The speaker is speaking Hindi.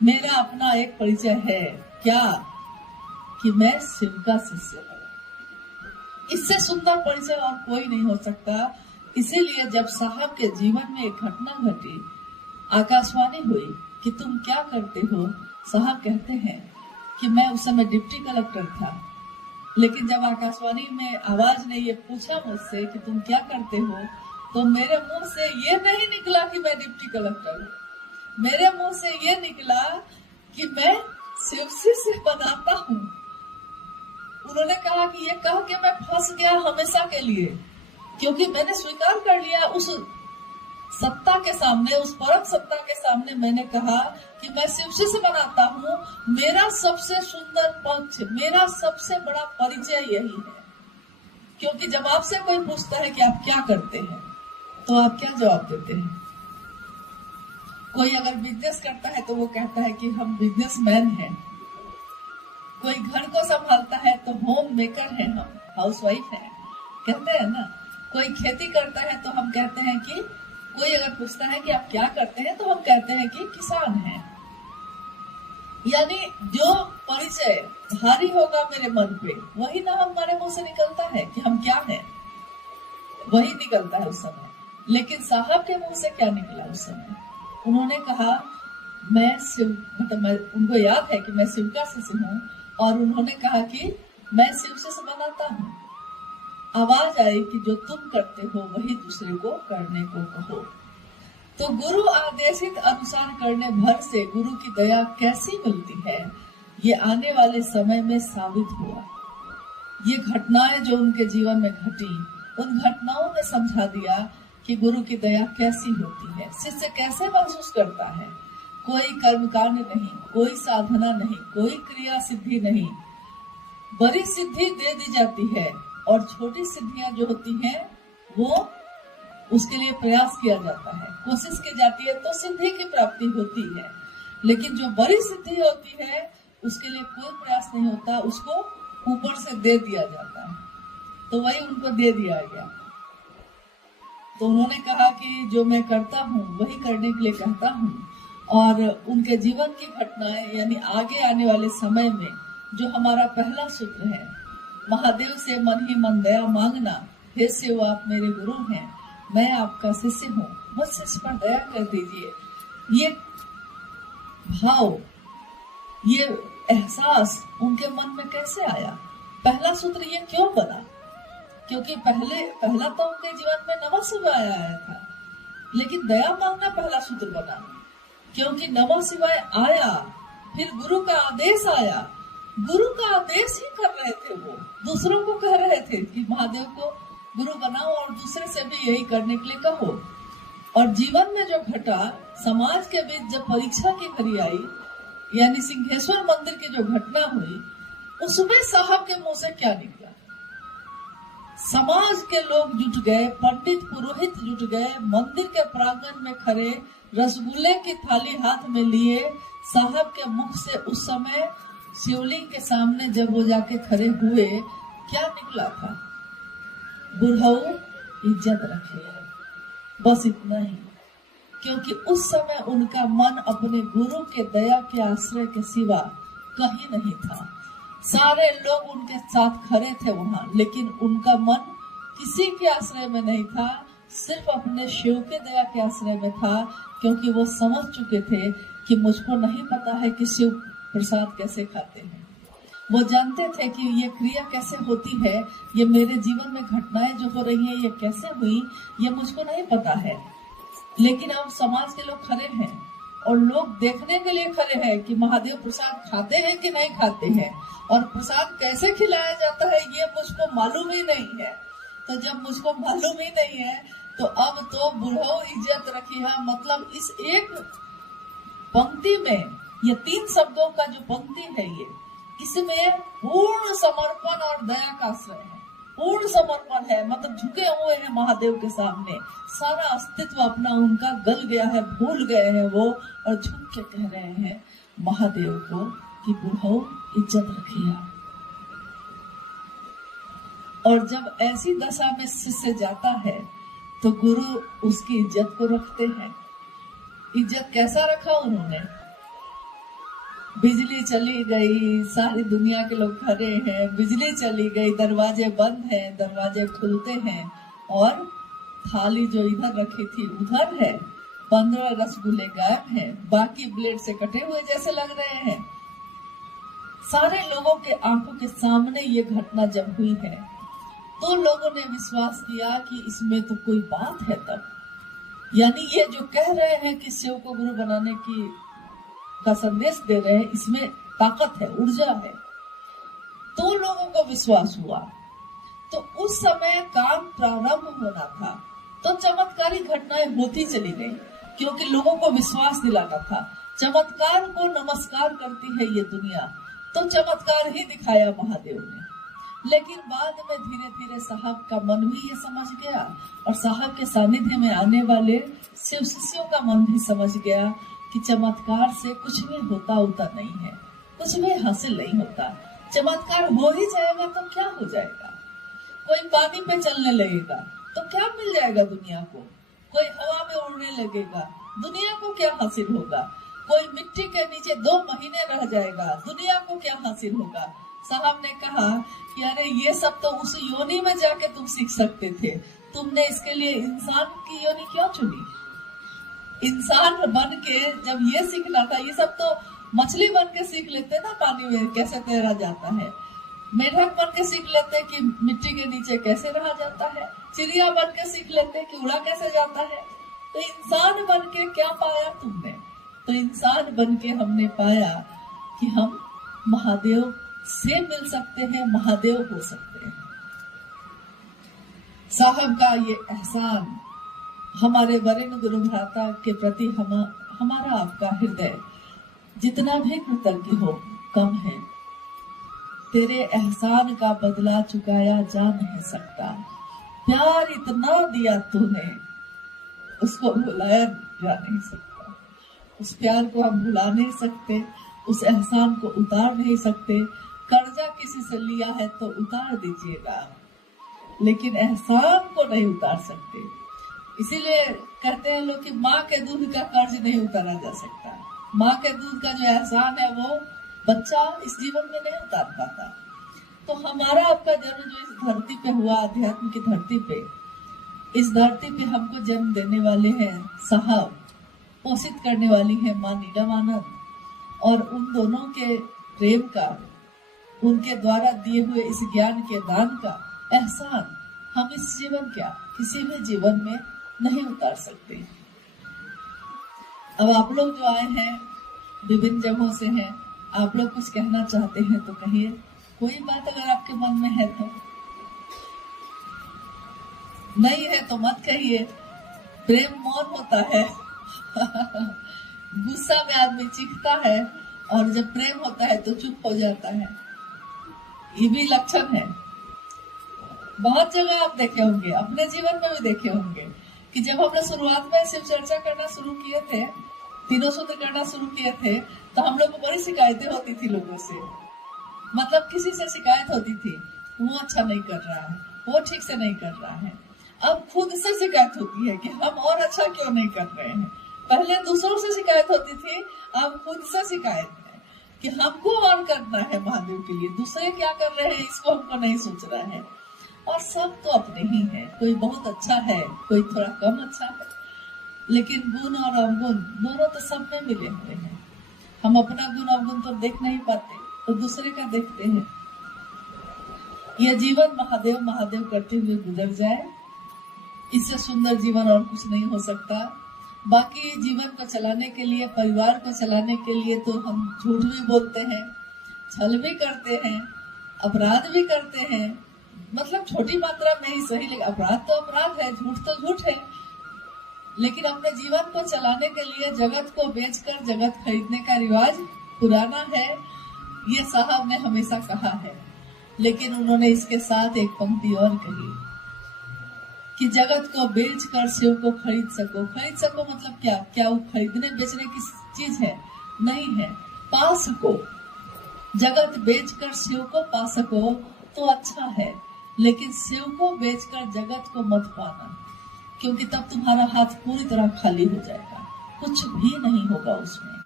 मेरा अपना एक परिचय है क्या कि मैं शिव का शिष्य हूँ। इससे सुंदर परिचय और कोई नहीं हो सकता। इसीलिए जब साहब के जीवन में एक घटना घटी, आकाशवाणी हुई कि तुम क्या करते हो, साहब कहते हैं कि मैं उस समय डिप्टी कलेक्टर था। लेकिन जब आकाशवाणी में आवाज ने ये पूछा मुझसे कि तुम क्या करते हो, तो मेरे मुंह से ये नहीं निकला कि मैं डिप्टी कलेक्टर हूँ। मेरे मुंह से ये निकला कि मैं शिव से बनाता हूँ। उन्होंने कहा कि ये कह के मैं फंस गया हमेशा के लिए, क्योंकि मैंने स्वीकार कर लिया उस सत्ता के सामने, उस परम सत्ता के सामने मैंने कहा कि मैं शिव से बनाता हूँ। मेरा सबसे सुंदर पक्ष, मेरा सबसे बड़ा परिचय यही है। क्योंकि जब आपसे कोई पूछता है कि आप क्या करते हैं, तो आप क्या जवाब देते हैं? कोई अगर बिजनेस करता है तो वो कहता है कि हम बिजनेसमैन हैं। कोई घर को संभालता है तो होम मेकर है, हम हाउसवाइफ है, कहते हैं ना। कोई खेती करता है तो हम कहते हैं कि, कोई अगर पूछता है कि आप क्या करते हैं, तो हम कहते हैं कि किसान हैं। यानी जो परिचय भारी होगा मेरे मन पे, वही ना हमारे मुंह से निकलता है कि हम क्या हैं, वही निकलता है उस समय। लेकिन साहब के मुंह से क्या निकला उस समय? उन्होंने कहा मैं शिव, मतलब उनको याद है कि मैं शिव का शिष्य हूँ, और उन्होंने कहा कि मैं शिव से बनाता हूँ। आवाज आई कि जो तुम करते हो वही दूसरे को करने को कहो। तो गुरु आदेशित अनुसार करने भर से गुरु की दया कैसी मिलती है, ये आने वाले समय में साबित हुआ। ये घटनाएं जो उनके जीवन में घटी, उन घटनाओं ने समझा दिया कि गुरु की दया कैसी होती है, शिष्य कैसे महसूस करता है। कोई कर्मकांड नहीं, कोई साधना नहीं, कोई क्रिया सिद्धि नहीं, बड़ी सिद्धि दे दी जाती है, और छोटी सिद्धियां जो होती हैं वो उसके लिए प्रयास किया जाता है, कोशिश की जाती है, तो सिद्धि की प्राप्ति होती है। लेकिन जो बड़ी सिद्धि होती है उसके लिए कोई प्रयास नहीं होता, उसको ऊपर से दे दिया जाता है। तो वही उनको दे दिया गया। तो उन्होंने कहा कि जो मैं करता हूँ वही करने के लिए कहता हूँ। और उनके जीवन की घटनाएं, यानी आगे आने वाले समय में जो हमारा पहला सूत्र है, महादेव से मन ही मन दया मांगना, हे शिव आप मेरे गुरु हैं, मैं आपका शिष्य हूँ, मुझसे इस पर दया कर दीजिए। ये भाव, ये एहसास उनके मन में कैसे आया? पहला सूत्र ये क्यों बना? क्योंकि पहला तो उनके जीवन में नमः शिवाय आया था, लेकिन दया मांगना पहला सूत्र बना, क्योंकि नमः शिवाय आया, फिर गुरु का आदेश आया। गुरु का आदेश ही कर रहे थे, वो दूसरों को कह रहे थे कि महादेव को गुरु बनाओ और दूसरे से भी यही करने के लिए कहो। और जीवन में जो घटा, समाज के बीच जब परीक्षा की घड़ी आई, यानी सिंहेश्वर मंदिर की जो घटना हुई, उसमें साहब के मुंह से क्या निकला? समाज के लोग जुट गए, पंडित पुरोहित जुट गए, मंदिर के प्रांगण में खड़े, रसगुल्ले की थाली हाथ में लिए, साहब के मुख से उस समय शिवलिंग के सामने जब वो जाके खड़े हुए, क्या निकला था? बुढ़ऊ इज्जत रखे, बस इतना ही। क्योंकि उस समय उनका मन अपने गुरु के दया के आश्रय के सिवा कहीं नहीं था। सारे लोग उनके साथ खड़े थे वहां, लेकिन उनका मन किसी के आश्रय में नहीं था, सिर्फ अपने शिव के दया के आश्रय में था। क्योंकि वो समझ चुके थे कि मुझको नहीं पता है कि शिव प्रसाद कैसे खाते हैं, वो जानते थे कि ये क्रिया कैसे होती है, ये मेरे जीवन में घटनाएं जो हो रही हैं ये कैसे हुई, ये मुझको नहीं पता है। लेकिन अब समाज के लोग खड़े हैं और लोग देखने के लिए खड़े हैं कि महादेव प्रसाद खाते हैं कि नहीं खाते हैं, और प्रसाद कैसे खिलाया जाता है ये मुझको मालूम ही नहीं है। तो जब मुझको मालूम ही नहीं है, तो अब तो बुढ़ऊ इज्जत रखी है, मतलब इस एक पंक्ति में, ये 3 शब्दों का जो पंक्ति है, ये इसमें पूर्ण समर्पण और दया का आश्रय है। पूर्ण समर्पण है, मतलब झुके हुए हैं महादेव के सामने, सारा अस्तित्व अपना उनका गल गया है, भूल गए हैं वो, और झुक के कह रहे हैं महादेव को कि बुढ़ऊ इज्जत रखिए। और जब ऐसी दशा में शिष्य जाता है तो गुरु उसकी इज्जत को रखते हैं। इज्जत कैसा रखा उन्होंने? बिजली चली गई, सारी दुनिया के लोग खड़े हैं, बिजली चली गई, दरवाजे बंद हैं, दरवाजे खुलते हैं, और थाली जो इधर रखी थी उधर है, 15 रसगुल्ले गायब हैं, बाकी ब्लेड से कटे हुए जैसे लग रहे हैं। सारे लोगों के आंखों के सामने ये घटना जब हुई है तो लोगों ने विश्वास किया कि इसमें तो कोई बात है। तब यानी ये जो कह रहे हैं कि शिव को गुरु बनाने की का संदेश दे रहे हैं, इसमें ताकत है, ऊर्जा है, तो लोगों को विश्वास हुआ। तो उस समय काम प्रारंभ होना था, तो चमत्कारी घटनाएं होती चली गई, क्योंकि लोगों को विश्वास दिलाना था। चमत्कार को नमस्कार करती है ये दुनिया, तो चमत्कार ही दिखाया महादेव ने। लेकिन बाद में धीरे धीरे साहब का मन भी ये समझ गया, और साहब के सानिध्य में आने वाले शिव शिष्यों का मन भी समझ गया कि चमत्कार से कुछ भी होता नहीं है, कुछ भी हासिल नहीं होता। चमत्कार हो ही जाएगा तो क्या हो जाएगा? कोई पानी पे चलने लगेगा तो क्या मिल जाएगा दुनिया को? कोई हवा में उड़ने लगेगा, दुनिया को क्या हासिल होगा? कोई मिट्टी के नीचे 2 महीने रह जाएगा, दुनिया को क्या हासिल होगा? साहब ने कहा कि अरे ये सब तो उस योनि में जाके तुम सीख सकते थे, तुमने इसके लिए इंसान की योनि क्यों चुनी? इंसान बन के जब ये सीखना था, ये सब तो मछली बन के सीख लेते ना, पानी में कैसे तैरा जाता है, मेढक बन के सीख लेते कि मिट्टी के नीचे कैसे रहा जाता है, चिड़िया बन के सीख लेते कि उड़ा कैसे जाता है। तो इंसान बन के क्या पाया तुमने? तो इंसान बन के हमने पाया कि हम महादेव से मिल सकते हैं, महादेव हो सकते हैं। साहब का ये एहसान हमारे वरिष्ठ गुरु भ्राता के प्रति हमारा आपका हृदय जितना भी कृतज्ञ हो कम है। तेरे एहसान का बदला चुकाया जा नहीं सकता। प्यार इतना दिया तूने, उसको भुलाया जा नहीं सकता। उस प्यार को हम भुला नहीं सकते, उस एहसान को उतार नहीं सकते। कर्जा किसी से लिया है तो उतार दीजिएगा, लेकिन एहसान को नहीं उतार सकते। इसीलिए कहते हैं लोग कि माँ के दूध का कर्ज नहीं उतारा जा सकता। माँ के दूध का जो एहसान है वो बच्चा इस जीवन में नहीं उतार पाता। तो हमारा आपका जन्म जो इस धरती पे हुआ, अध्यात्म की धरती पे, इस धरती पे हमको जन्म देने वाले हैं साहब, पोषित करने वाली है माँ नीलमानंद, और उन दोनों के प्रेम का, उनके द्वारा दिए हुए इस ज्ञान के दान का एहसान हम इस जीवन क्या किसी भी जीवन में नहीं उतार सकते। अब आप लोग जो आए हैं विभिन्न जगहों से हैं, आप लोग कुछ कहना चाहते हैं तो कहिए। कोई बात अगर आपके मन में है तो, नहीं है तो मत कहिए। प्रेम मौन होता है गुस्सा में आदमी चीखता है, और जब प्रेम होता है तो चुप हो जाता है। ये भी लक्षण है। बहुत जगह आप देखे होंगे, अपने जीवन में भी देखे होंगे कि जब हमने शुरुआत में शिव चर्चा करना शुरू किए थे, तीनों सूत्र करना शुरू किए थे, तो हम लोग को बड़ी शिकायतें होती थी लोगों से। मतलब किसी से शिकायत होती थी, वो अच्छा नहीं कर रहा है, वो ठीक से नहीं कर रहा है। अब खुद से शिकायत होती है कि हम और अच्छा क्यों नहीं कर रहे हैं। पहले दूसरों से शिकायत होती थी, अब खुद से शिकायत है कि हमको और करना है महादेव के लिए। दूसरे क्या कर रहे हैं इसको हमको नहीं सोच रहा है। और सब तो अपने ही है, कोई बहुत अच्छा है, कोई थोड़ा कम अच्छा है, लेकिन गुण और अवगुण दोनों तो सब में मिले हुए हैं। हम अपना गुण अवगुण तो देख नहीं पाते, तो दूसरे का देखते हैं। यह जीवन महादेव महादेव करते हुए गुजर जाए, इससे सुंदर जीवन और कुछ नहीं हो सकता। बाकी जीवन को चलाने के लिए, परिवार को चलाने के लिए तो हम झूठ भी बोलते हैं, छल भी करते हैं, अपराध भी करते हैं। मतलब छोटी मात्रा में ही सही, लेकिन अपराध तो अपराध है, झूठ तो झूठ है। लेकिन अपने जीवन को चलाने के लिए जगत को बेचकर जगत खरीदने का रिवाज पुराना है, ये साहब ने हमेशा कहा है। लेकिन उन्होंने इसके साथ एक पंक्ति और कही कि जगत को बेचकर शिव को खरीद सको। खरीद सको मतलब क्या? क्या वो खरीदने बेचने की चीज है? नहीं है। पा सको, जगत बेचकर शिव को पा सको तो अच्छा है, लेकिन शिव को बेचकर जगत को मत पाना, क्योंकि तब तुम्हारा हाथ पूरी तरह खाली हो जाएगा, कुछ भी नहीं होगा उसमें।